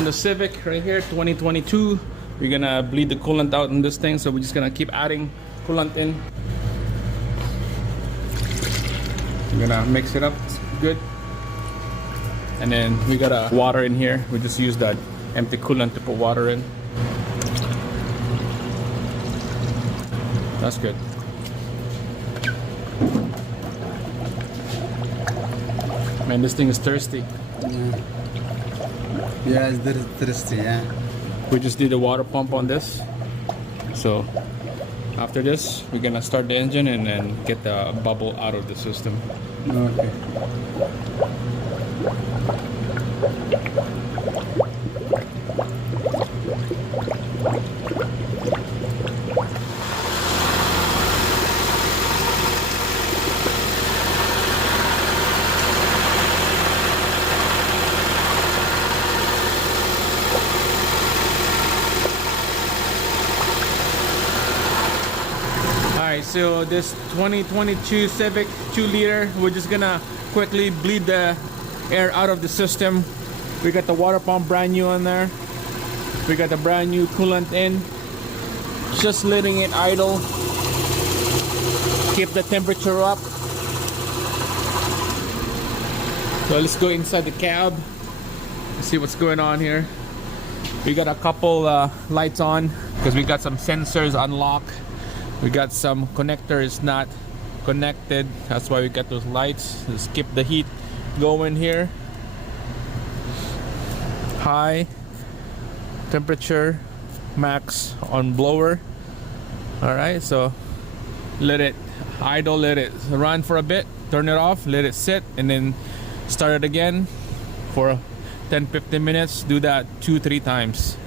on the Civic right here, 2022. We're gonna bleed the coolant out in this thing, so we're just gonna keep adding coolant in. We're gonna mix it up good. And then we got a water in here. We just use that empty coolant to put water in. That's good. Man, this thing is thirsty. Yeah, it's very thirsty, yeah. We just did a water pump on this. So after this, we're gonna start the engine and then get the bubble out of the system. Okay. Alright, so this 2022 Civic 2-liter, we're just gonna quickly bleed the air out of the system. We got the water pump brand new on there. We got the brand new coolant in. Just letting it idle. Keep the temperature up. So let's go inside the cab. Let's see what's going on here. We got a couple lights on because we got some sensors unlocked. We got some connectors not connected. That's why we got those lights. Let's keep the heat going here. High temperature max on blower. All right, so let it idle, let it run for a bit, turn it off, let it sit, and then start it again for 10-15 minutes. Do that 2-3 times.